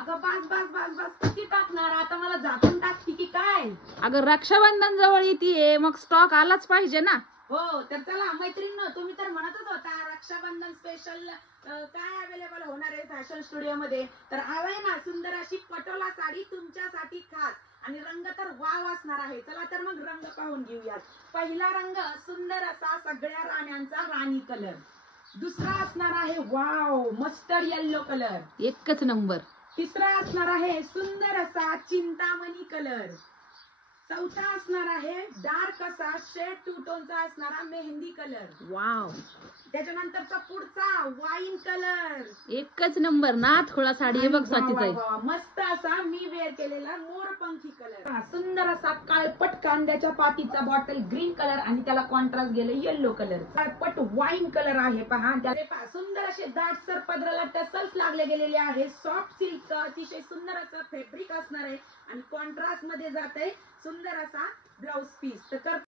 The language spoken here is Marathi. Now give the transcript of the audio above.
अगं बस बस बस बस किती टाकणार आता, मला झाकून टाकती की काय? अगं रक्षाबंधन जवळ येते, मग स्टॉक आलाच पाहिजे ना. हो तर चला मैत्रिणी, तुम्ही तर म्हणतच होता रक्षाबंधन स्पेशल काय अवेलेबल होणार आहे फॅशन स्टुडिओ मध्ये, तर आलाय ना सुंदर अशी पटोला साडी तुमच्यासाठी खास, आणि रंग तर वाव असणार आहे. चला तर मग रंग पाहून घेऊयात. पहिला रंग सुंदर असा सगळ्या राण्यांचा राणी कलर. दुसरा असणार आहे वाव मस्टर्ड येल्लो कलर. एकच नंबर. तिसरा असणार आहे सुंदर असा चिंतामणी कलर. चौथा असणार आहे डार्क असा शेड टू टोनचा असणारा मेहंदी कलर. वाव. त्याच्यानंतरचा पुढचा वाईन कलर. एकच नंबर. नाथ खोळा साडी आहे बघ स्वातीताई. मस्त असा मी वेअर केलेला मोरपंखी कलर. सुंदर असा काळपट कांद्याच्या पातीचा बॉटल ग्रीन कलर, आणि त्याला कॉन्ट्रास्ट गेले येल्लो कलर. काळपट वाईन कलर आहे पहा. त्याला पहा सुंदर असे दाटसर पदराला टसल्स लागले गेलेले आहे. सॉफ्ट सिल्क अतिशय सुंदर असं फॅब्रिक असणार आहे, आणि कॉन्ट्रास्ट मध्ये जाते सुंदर असा ब्लाउज पीस. तर